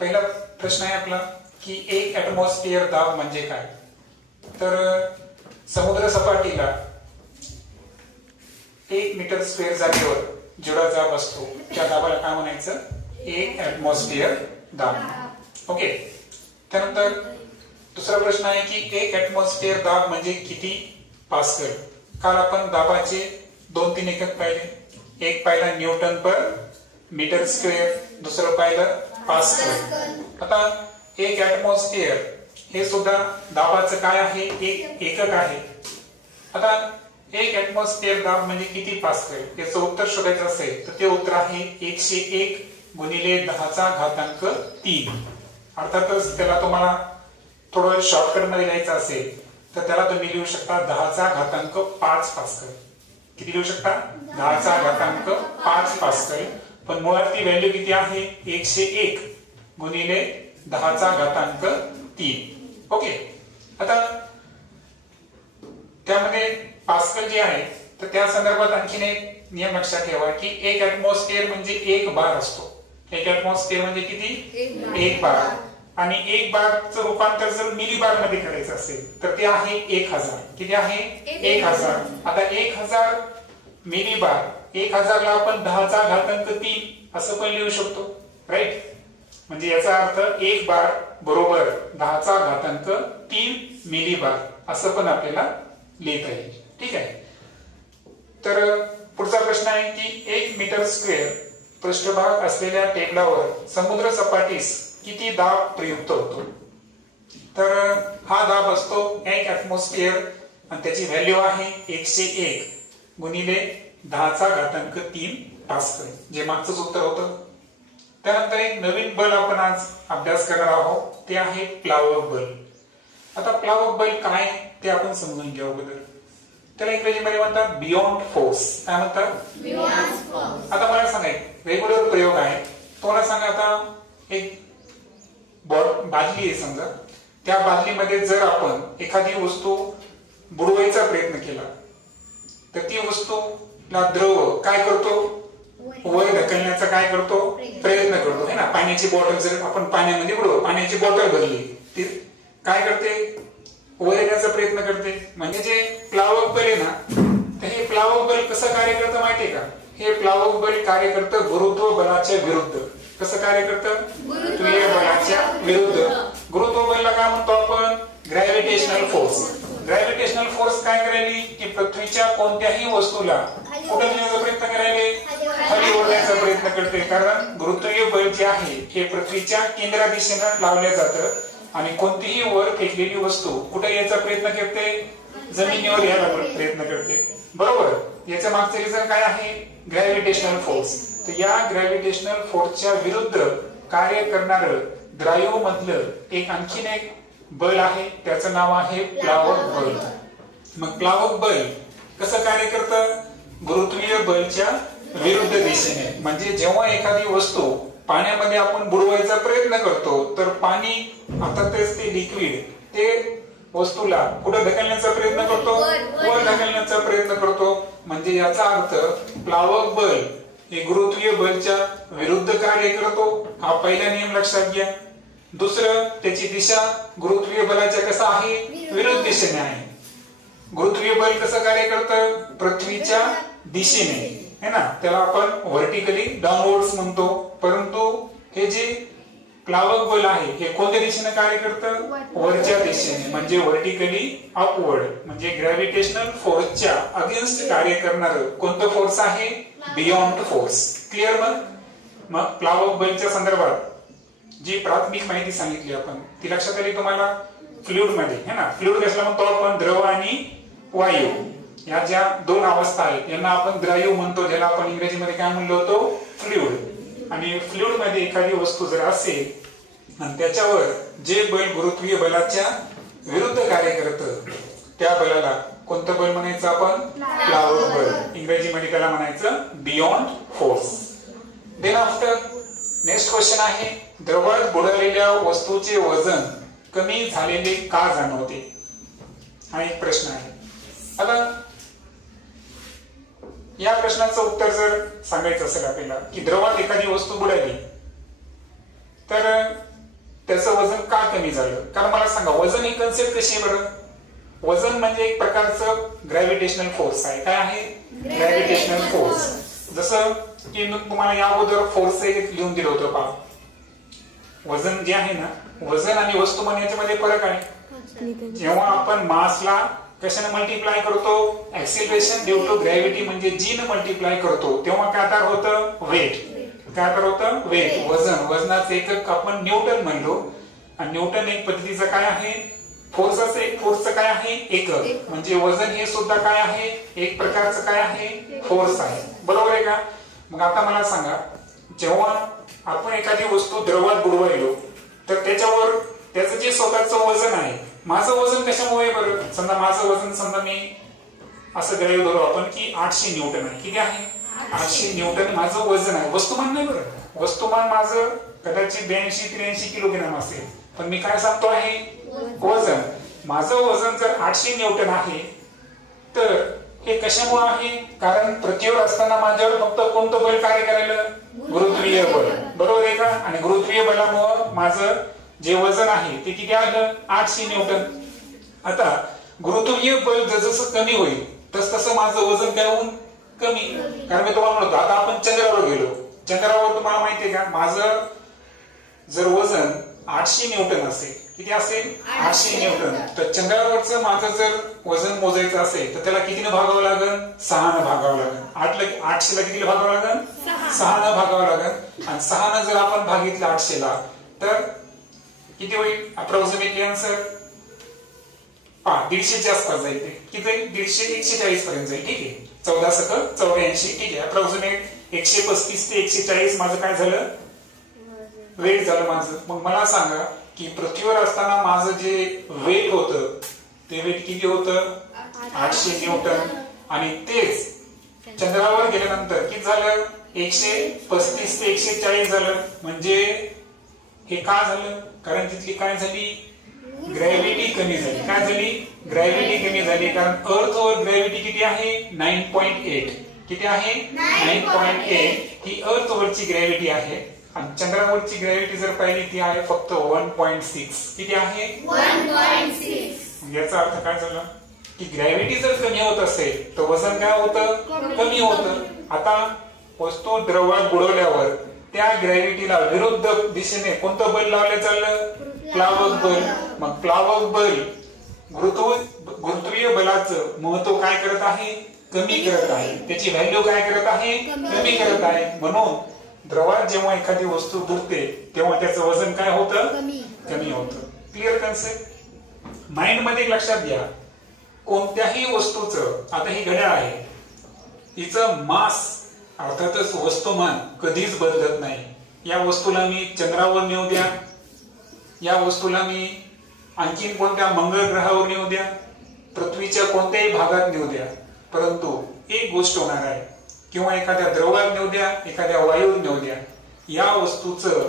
पहिला प्रश्न आहे आपला की एक ऍटमॉस्फिअर दाब म्हणजे काय. तर समुद्र सपाटीला 1 मीटर स्क्वेअर जागेवर जेवढा दाब असतो त्या दाबाला काय म्हणायचं, एक ऍटमॉस्फिअर दाब. ओके. त्यानंतर दुसरा प्रश्न आहे की एक ऍटमॉस्फिअर दाब म्हणजे किती पास्कल. काल आपण दाबाचे 2-3 एकक पाहिले. एक पाहिला न्यूटन पर मीटर स्क्वेअर, दुसरं पाहिलं पास्कल. आता एक ऍटमॉस्फिअर हे सुद्धा दाबाचं काय आहे, एक एकक आहे. आता एक ऍटमॉस्फिअर दाब म्हणजे किती पास्कल याचं उत्तर शोधायचं असेल तर ते उत्तर आहे 101 गुणिले 10⁻³ अर्थातच त्याला तुम्हाला थोडं शॉर्टकट मध्ये लिहायचं असेल तर त्याला तुम्ही लिहू शकता 10⁵5 पास्कल. किती लिहू शकता, 10⁵5 पास्कल. पण मुळात ती व्हॅल्यू किती आहे, 101 गुणिले 10⁻³ ओके. आता त्यामध्ये पास्कल जे आहे तर त्या संदर्भात आणखीन एक नियम लक्षात ठेवा की एक ऍटमॉस्फिअर म्हणजे 1 बार असतो. एक ऍटमॉस्फिअर म्हणजे किती, 1 बार. आणि 1 बारचं रूपांतर जर मिली बार मध्ये करायचं असेल तर ते आहे 1000. किती आहे, 1000. आता 1000 मिली बार, 1000 ला आपण 10⁻³ असं पण लिहू शकतो, राईट. म्हणजे याचा अर्थ 1 बार बरोबर 10⁻³ मिली बार असं पण आपल्याला लिहिता येईल. ठीक आहे. तर पुढचा प्रश्न आहे की 1 मीटर स्क्वेअर पृष्ठभाग असलेल्या टेबलावर समुद्र सपाटीस किती दाब प्रयुक्त होतो. तर हा दाब असतो 1 ऍटमॉस्फिअर आणि त्याची व्हॅल्यू आहे 101 गुणिले 10⁻³ पास्कल, जे मागचंच उत्तर होतं. त्यानंतर एक नवीन बल आपण आज अभ्यास करणार आहोत, ते आहे प्लावक बल. आता प्लावक बल काय ते आपण समजून घेऊ अगोदर. त्याला इंग्रजीमध्ये म्हणतात बियॉन्ड फोर्स. काय म्हणतात, बियॉन्ड फोर्स. आता मला सांगा एक रेग्युलर प्रयोग आहे, तुम्हाला सांगा आता एक बादली आहे समजा, त्या बादलीमध्ये जर आपण एखादी वस्तू बुडवायचा प्रयत्न केला तर ती वस्तूला द्रव काय करतो, वर ढकलण्याचा काय करतो, प्रयत्न करतो है ना. पाण्याची बॉटल जर आपण पाण्यामध्ये बुडवू, पाण्याची बॉटल भरली, ती काय करते, वर येण्याचा प्रयत्न करते. म्हणजे जे प्लावक बल आहे ना, तर हे प्लावक बल कसं कार्य करतं माहितीये का, हे प्लावक बल कार्य करतं गुरुत्व बलाच्या विरुद्ध. कसं कार्य करतं, गुरुत्वीय बलाच्या विरुद्ध. गुरुत्व बलला काय म्हणतो आपण, ग्रॅव्हिटेशनल फोर्स. ग्रॅव्हिटेशनल फोर्स काय करायली की पृथ्वीच्या कोणत्याही वस्तूला कुठे नेण्याचा प्रयत्न करायले, खाली ओढण्याचा प्रयत्न करते. कारण गुरुत्वीय बल जे आहे हे पृथ्वीच्या केंद्रा दिशेनं लावलं जातं आणि कोणतीही वर फेकलेली वस्तू कुठे यायचा प्रयत्न करते, जमिनीवर यायला प्रयत्न करते, बरोबर. याच्या मागचं रिझन काय आहे, ग्रॅव्हिटेशनल फोर्स. तर या ग्रॅव्हिटेशनल फोर्सच्या विरुद्ध कार्य करणारं द्रायू मधलं एक आणखीन एक बल आहे, त्याचं नाव आहे प्लावक बल. मग प्लावक बल कसं कार्य करतं, गुरुत्वीय बलच्या विरुद्ध दिशेने. म्हणजे जेव्हा एखादी वस्तू पाण्यामध्ये आपण बुडवायचा प्रयत्न करतो तर पाणी अर्थातच ते लिक्विड ते वस्तूला कुठे ढकलण्याचा प्रयत्न करतो, वर ढकलण्याचा प्रयत्न करतो. म्हणजे याचा अर्थ प्लावक बल हे गुरुत्वीय बलच्या विरुद्ध कार्य करतो. हा पहिला नियम लक्षात घ्या. दुसरं, त्याची दिशा गुरुत्वीय बलाच्या कसं आहे, विरुद्ध दिशेने आहे. गुरुत्वीय बल कसं कार्य करतं, पृथ्वीच्या दिशेने है ना, त्याला आपण व्हर्टिकली डाऊनवर्ड्स म्हणतो. परंतु हे जे प्लावक बल आहे हे कोणत्या दिशेने कार्य करतं, वरच्या दिशेने. म्हणजे व्हर्टिकली अपवर्ड. म्हणजे ग्रॅव्हिटेशनल फोर्सच्या अगेन्स्ट कार्य करणारं कोणतं फोर्स आहे, बियॉन्ड फोर्स. क्लिअर. मग प्लावक बलच्या संदर्भात जी प्राथमिक माहिती सांगितली आपण ती लक्षात आली तुम्हाला. फ्लुइड मध्ये है ना, फ्लुइड कसला म्हणतो आपण, द्रव आणि वायू. या ज्या 2 अवस्था आहेत यांना आपण द्रायू म्हणतो, ज्याला आपण इंग्रजीमध्ये काय म्हणलो होतो, फ्लुइड. आणि फ्लुइड मध्ये एखादी वस्तू जर असेल आणि त्याच्यावर जे बल गुरुत्वीय बलाच्या विरुद्ध कार्य करतं त्या बलाला कोणतं बल म्हणायचं आपण, प्लावक बल. इंग्रजीमध्ये त्याला म्हणायचं buoyant force. Then after next question आहे, द्रवात बुडवलेल्या वस्तूचे वजन कमी झालेले का जाणवते. हा एक प्रश्न आहे. आता या प्रश्नाचं उत्तर जर सांगायचं असेल आपल्याला की द्रवात एखादी वस्तू बुडाली तर त्याचं वजन का कमी झालं? कारण मला सांगा, वजन ही कन्सेप्ट कशी आहे बरं? वजन म्हणजे एक प्रकारचं ग्रॅव्हिटेशनल फोर्स आहे. काय आहे? Gravitational force. जसं की मी तुम्हाला या अगोदर फोर्स लिहून दिलं होतं पहा. वजन जे आहे ना, वजन आणि वस्तुमान याच्यामध्ये फरक आहे. जेव्हा आपण मासला कशाने मल्टिप्लाय करतो? ऍक्सिलरेशन ड्यू टू ग्रॅव्हिटी म्हणजे जी ने मल्टिप्लाय करतो, तेव्हा काय तयार होतं? वेट. काय तयार होतं? वेट. वजन, वजनाचं एकक आपण न्यूटन म्हणलो. आणि न्यूटन एक पद्धतीचं काय आहे? फोर्सचं काय आहे? एकक. म्हणजे वजन हे सुद्धा काय आहे? एक प्रकारचं काय आहे? फोर्स आहे. बरोबर आहे का? मग आता मला सांगा, जेव्हा आपण एखादी वस्तू द्रवात बुडवायलो तर त्याच्यावर त्याचं जे स्वतःचं वजन आहे, माझं वजन कशामुळे बरं? समजा माझं वजन, समजा मी असं गृहीत धरू आपण की 800 न्यूटन आहे. किती आहे? 800 न्यूटन माझं वजन आहे. वस्तुमान नाही बरं. वस्तुमान माझं कदाचित 82-83 किलोग्राम असेल, पण मी काय सांगतो आहे? वजन. माझं वजन जर 800 न्यूटन आहे तर हे कशामुळे आहे? कारण पृथ्वीवर असताना माझ्यावर फक्त कोणतं बल कार्य करायला? गुरुत्वीय बल. बरोबर आहे का? आणि गुरुत्वीय बलामुळे माझं जे वजन आहे ते किती आलं? 800 न्यूटन. आता गुरुत्वीय बल जसं कमी होईल तसं माझं वजन काय होऊन? कमी. कारण मी तुम्हाला म्हणतो, आता आपण चंद्रावर गेलो. चंद्रावर तुम्हाला माहितीये का, माझं जर वजन 800 न्यूटन असेल, किती असेल? 800 न्यूटन. तर चंद्रावरचं माझं जर वजन मोजायचं असेल तर त्याला कितीने भागावं लागेल? 6ने भागावं लागेल. 800ला कितीने भागावं लागेल? 6ने भागावं लागेल. आणि 6ने जर आपण भागितलं 800ला तर किती होईल? अप्रॉक्सिमेटली आन्सर 150च्या आसपास जाईल. ते किती जाईल? 150-140 पर्यंत जाईल. ठीक आहे. 14-84. ठीक आहे. अप्रॉक्सिमेट 135 ते 140 माझं काय झालं? वेट झालं माझं. मग मला सांगा की पृथ्वीवर असताना माझं जे वेट होतं ते वेट किती होतं? 800 न्यूटन. आणि तेच चंद्रावर गेल्यानंतर किती झालं? 135 ते 140 झालं. म्हणजे हे का झालं? कारण तिथली काय झाली? ग्रॅव्हिटी कमी झाली. काय झाली? ग्रॅव्हिटी कमी झाली. कारण अर्थवर ग्रॅव्हिटी किती आहे? 9.8. किती आहे? 9.8 ही अर्थवरची ग्रॅव्हिटी आहे. आणि चंद्रावरची ग्रॅव्हिटी जर पाहिली ती आहे फक्त 1.6. किती आहे? 1.6. याचा अर्थ काय झाला की ग्रॅव्हिटी जर कमी होत असेल तर वजन काय होतं? कमी होतं. आता वस्तू द्रवात बुडवल्यावर त्या ग्रॅव्हिटीला विरुद्ध दिशेने कोणतं बल लावलं चाललं? प्लावक बल. मग प्लावक बल गुरुत्वीय बलाचं महत्व काय करत आहे? कमी करत आहे. त्याची व्हॅल्यू काय करत आहे? कमी करत आहे. म्हणून द्रवात जेव्हा एखादी वस्तू बुडते तेव्हा त्याचं वजन काय होतं? कमी होतं. Clear concept? माइंड मध्ये लक्षात घ्या, कोणत्याही वस्तूचं, आता ही घड्याळ आहे, तिचं मास अर्थातच वस्तुमान कधीच बदलत नाही. या वस्तूला मी चंद्रावर नेऊ द्या, या वस्तूला मी आणखीन कोणत्या मंगळ ग्रहावर नेऊ द्या, पृथ्वीच्या कोणत्याही भागात नेऊ द्या, परंतु एक गोष्ट होणार आहे, किंवा एखाद्या द्रवात नेऊ द्या, एखाद्या वायूवर नेऊ द्या, या वस्तूचं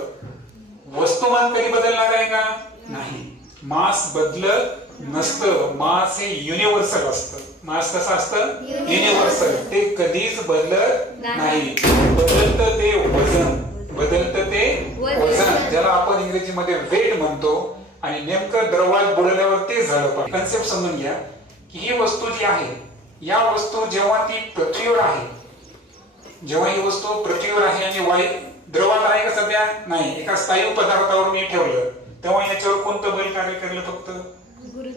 वस्तुमान कधी बदलणार आहे का? नाही. मास बदलत नसतं. मास हे युनिव्हर्सल असतं. मास कसं असतं? युनिव्हर्सल. ते कधीच बदलत नाही. बदलतं ते वजन. बदलतं ते वजन, ज्याला आपण इंग्रजीमध्ये वेट म्हणतो. आणि नेमकं द्रवात बुडवल्यावर ते झालं पाहिजे. कन्सेप्ट समजून घ्या की ही वस्तू जी आहे, या वस्तू जेव्हा ती पृथ्वीवर आहे, जेव्हा ही वस्तू पृथ्वीवर आहे आणि द्रवात आहे का सध्या? नाही. एका स्थायू पदार्थावर मी ठेवलं तेव्हा याच्यावर कोणतं बल कार्य करलं? फक्त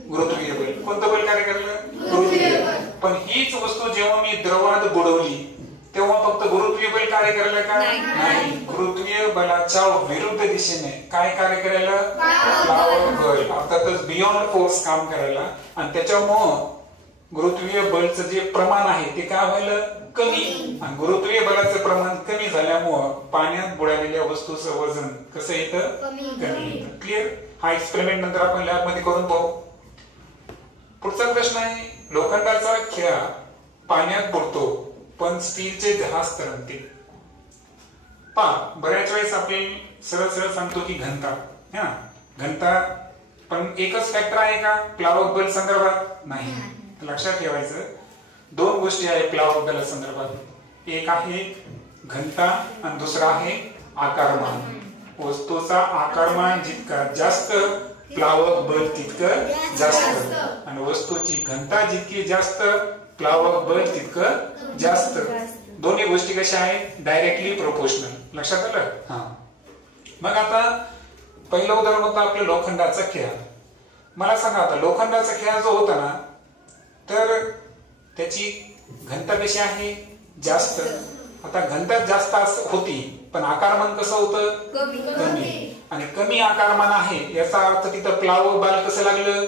गुरुत्वीय बल. कोणतं बल कार्य करलं? गुरुत्वीय. पण हीच वस्तू जेव्हा मी द्रवात बुडवली तेव्हा फक्त गुरुत्वीय बल कार्य करायला का? नाही. गुरुत्वीय बलाच्या विरुद्ध दिशेने काय कार्य करायला? प्लावक बल. अर्थातच बियॉन्ड फोर्स काम करायला. आणि त्याच्यामुळं गुरुत्वीय बलचं जे प्रमाण आहे ते काय व्हायला? कमी. आणि गुरुत्वीय बलाचं प्रमाण कमी झाल्यामुळं पाण्यात बुडालेल्या वस्तूचं वजन कसं येतं? कमी येतं. क्लिअर? हा एक्सपेरिमेंट नंतर आपण लॅब मध्ये करून पाहू. पुढचा प्रश्न आहे, लोखंडाचा खिळा पाण्यात बुडतो पण स्टीलचे जहाज तरंगते. पहा, बऱ्याच वेळेस आपण सरळ सरळ सांगतो की घनता. घनता, पण एकच फॅक्टर आहे का प्लावक बल संदर्भात? नाही. लक्षात ठेवायचं, दोन गोष्टी आहेत प्लावक बला संदर्भात. एक आहे घनता आणि दुसरा आहे आकारमान. वस्तूचा आकारमान जितका जास्त प्लावक बल तितकं जास्त आणि वस्तूची घनता जितकी जास्त प्लावक बल तितकं जास्त. दोन्ही गोष्टी कशा आहेत? Directly proportional. लक्षात आलं? हा. मग आता पहिलं उदाहरण होतं आपलं लोखंडाचा खिळा. मला सांगा आता लोखंडाचा खिळा जो होता ना तर त्याची घनता कशी आहे? जास्त. आता घनता जास्त होती पण आकारमान कसं होतं? कमी. आणि कमी आकारमान आहे याचा अर्थ तिथं प्लावक बल कसं लागलं?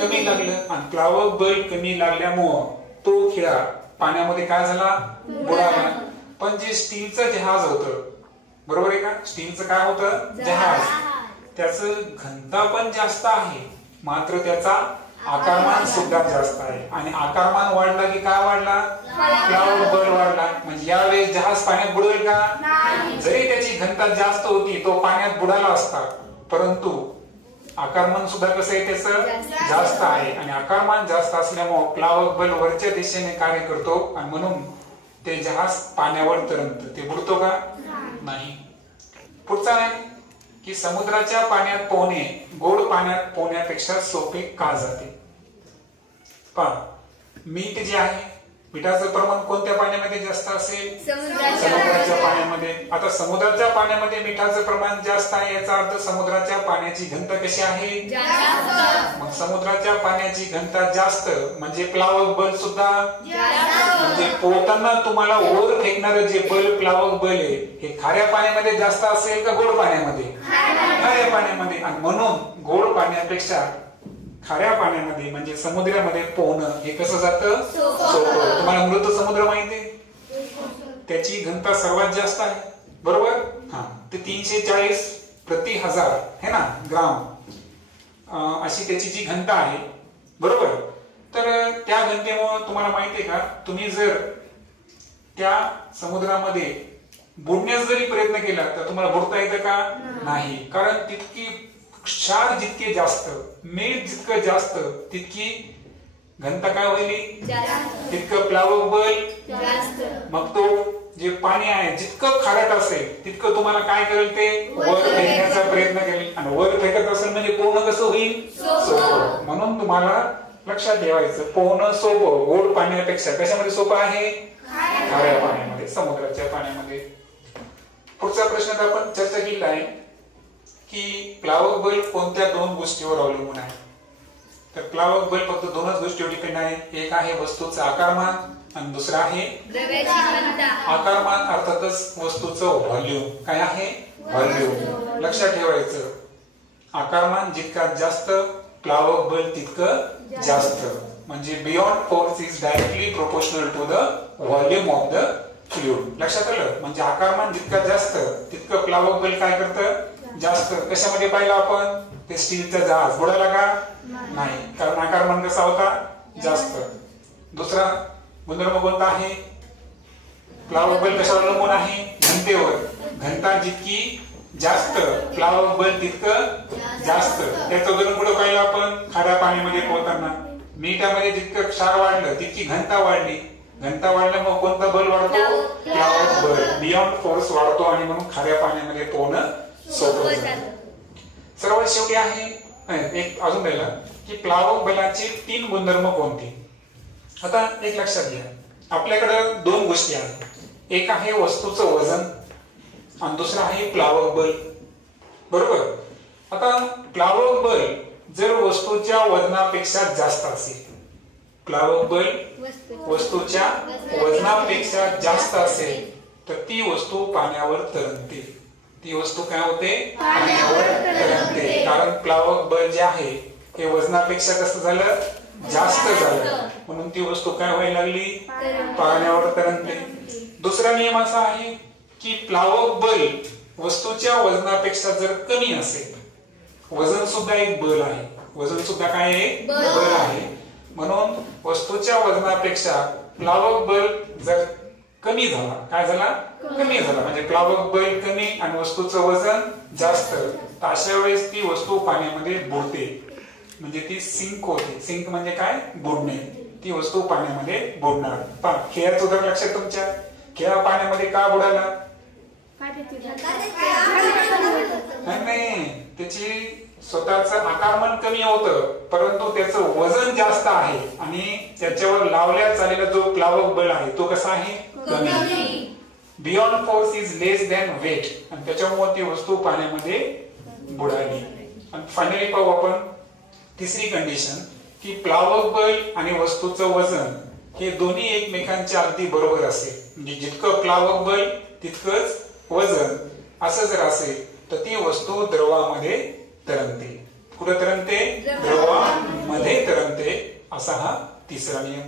कमी लागलं. आणि प्लावक बल कमी लागल्यामुळं तो खिळा पाण्यामध्ये काय झाला? बुडाला. पण जे स्टीलचं जहाज होतं, बरोबर आहे का? स्टीलचं काय होतं? जहाज. त्याचं घनता पण जास्त आहे मात्र त्याचा आकारमान सुद्धा जास्त आहे. आणि आकारमान वाढला की काय वाढला? प्लावक बल वाढला. म्हणजे यावेळेस जहाज पाण्यात बुडेल का? जरी त्याची घनता जास्त होती तो पाण्यात बुडाला असता परंतु आकारमान सुद्धा कसं आहे त्याचं? जास्त आहे. आणि आकारमान जास्त असल्यामुळे प्लावक बल वरच्या दिशेने कार्य करतो आणि म्हणून ते जहाज पाण्यावर तरंगतं. ते बुडतो का? नाही. पुढचा आहे की समुद्राच्या पाण्यात पोहणे गोड पाण्यात पोहण्यापेक्षा सोपे का जाते? पहा, मीठ जे आहे मिठाचं प्रमाण कोणत्या पाण्यामध्ये जास्त असेल? समुद्राच्या पाण्यामध्ये. आता समुद्राच्या पाण्यामध्ये मिठाचं प्रमाण जास्त आहे याचा अर्थ समुद्राच्या पाण्याची घनता कशी आहे? मग समुद्राच्या पाण्याची घनता जास्त म्हणजे प्लावक बल सुद्धा म्हणजे पोहताना तुम्हाला वर फेकणारं जे बल प्लावक बल आहे हे खाऱ्या पाण्यामध्ये जास्त असेल का गोड पाण्यामध्ये? खाऱ्या पाण्यामध्ये. आणि म्हणून गोड पाण्यापेक्षा खाऱ्या पाण्यामध्ये म्हणजे समुद्रामध्ये पोहणं हे कसं जातं? सोपं. तुम्हाला मृत समुद्र माहिती? त्याची घनता सर्वात जास्त आहे, बरोबर? हा. ते 340 प्रति हजार है ना ग्राम अशी त्याची जी घनता आहे, बरोबर? तर त्या घनतेमुळे तुम्हाला माहिती आहे का तुम्ही जर त्या समुद्रामध्ये बुडण्याचा जरी प्रयत्न केला तर तुम्हाला बुडता येतं का? नाही. कारण तितकी क्षार जितके जास्त, मीठ जितकं जास्त तितकी घनता काय होईल? तितकं प्लावक बल मग तो जे पाणी आहे जितकं खारट असेल तितकं तुम्हाला काय करेल? ते वर फेकण्याचा प्रयत्न करेल. आणि वर फेकत असेल म्हणजे पोहणं कसं होईल? सोपं. म्हणून तुम्हाला लक्षात ठेवायचं पोहणं सोपं गोड पाण्यापेक्षा कशामध्ये सोपं आहे? खाऱ्या पाण्यामध्ये, समुद्राच्या पाण्यामध्ये. पुढचा प्रश्न आपण चर्चा केला आहे की प्लावक बल कोणत्या दोन गोष्टीवर अवलंबून आहे? तर प्लावक बल फक्त दोनच गोष्टीवर डिपेंड आहे. एक आहे वस्तूचं आकारमान आणि दुसरा आहे आकारमान अर्थातच वस्तूचं व्हॉल्यूम. काय आहे? व्हॉल्यूम. लक्षात ठेवायचं आकारमान जितका जास्त प्लावक बल तितकं जास्त. म्हणजे buoyant force is directly proportional to the volume of the fluid. लक्षात आलं? म्हणजे आकारमान जितका जास्त तितकं प्लावक बल काय करतं? जास्त. कशामध्ये पाहिलं आपण? ते स्टीलचा जहाज बुडाला का? नाही. कारण आकारमान कसा होता? जास्त. दुसरा गुणधर्म कोणता आहे? प्लावक बल कशावर अवलंबून आहे? घनतेवर. घनता जितकी जास्त प्लावक बल तितकं जास्त. त्याचं उदाहरण कुठं पाहिलं आपण? खाऱ्या पाण्यामध्ये पोहताना. मिठामध्ये जितकं क्षार वाढलं तितकी घनता वाढली. घनता वाढल्यामुळे कोणता बल वाढतो? प्लावक बल. बियॉन्ड फोर्स वाढतो आणि म्हणून खाऱ्या पाण्यामध्ये पोहणं सोपं जातं. सर्वात शेवटी आहे एक अजून राहिला की प्लावक बलाचे 3 गुणधर्म कोणते? आता एक लक्षात घ्या आपल्याकडे दोन गोष्टी आहेत. एक आहे वस्तूचं वजन आणि दुसरं आहे प्लावक बल, बरोबर? आता प्लावक बल जर वस्तूच्या वजनापेक्षा जास्त असेल, प्लावक बल वस्तूच्या वजनापेक्षा जास्त असेल तर ती वस्तू पाण्यावर तरंगते. ती वस्तू काय होते? पाण्यावर तरंगते. कारण प्लावक बल जे आहे हे वजनापेक्षा कसं झालं? जास्त झालं म्हणून ती वस्तू काय व्हायला लागली? पाण्यावर तरंगते. दुसरा नियम असा आहे की प्लावक बल वस्तूच्या वजनापेक्षा जर कमी असेल, वजन सुद्धा एक बल आहे, वजन सुद्धा काय आहे? बल आहे. म्हणून वस्तूच्या वजनापेक्षा प्लावक बल जर कमी झाला, काय झाला? कमी झाला. म्हणजे प्लावक बल कमी आणि वस्तूचं वजन जास्त, तर अशा वेळेस ती वस्तू पाण्यामध्ये बुडते. म्हणजे ती सिंक होते. सिंक म्हणजे काय? बुडणे. ती वस्तू पाण्यामध्ये बुडणार. खिळ्याचं उदाहरण लक्षात तुमच्या? खिळा पाण्यामध्ये का बुडाला? नाही, त्याची स्वतःचं आकारमान कमी होतं परंतु त्याचं वजन जास्त आहे आणि त्याच्यावर लावल्या चाललेला जो प्लावक बल आहे तो कसा आहे, कमी. Buoyant force is less than weight, आणि त्याच्यामुळे ती वस्तू पाण्यामध्ये बुडाली. आणि फायनली पाहू आपण तिसरी कंडिशन की प्लावक बल आणि वस्तूचं वजन हे दोन्ही एकमेकांच्या अगदी बरोबर असेल. म्हणजे जितकं प्लावक बल तितकंच वजन असं जर असेल तर ती वस्तू द्रवामध्ये तरंगते. कुठे तरंगते, द्रवामध्ये तरंगते. असा हा तिसरा नियम.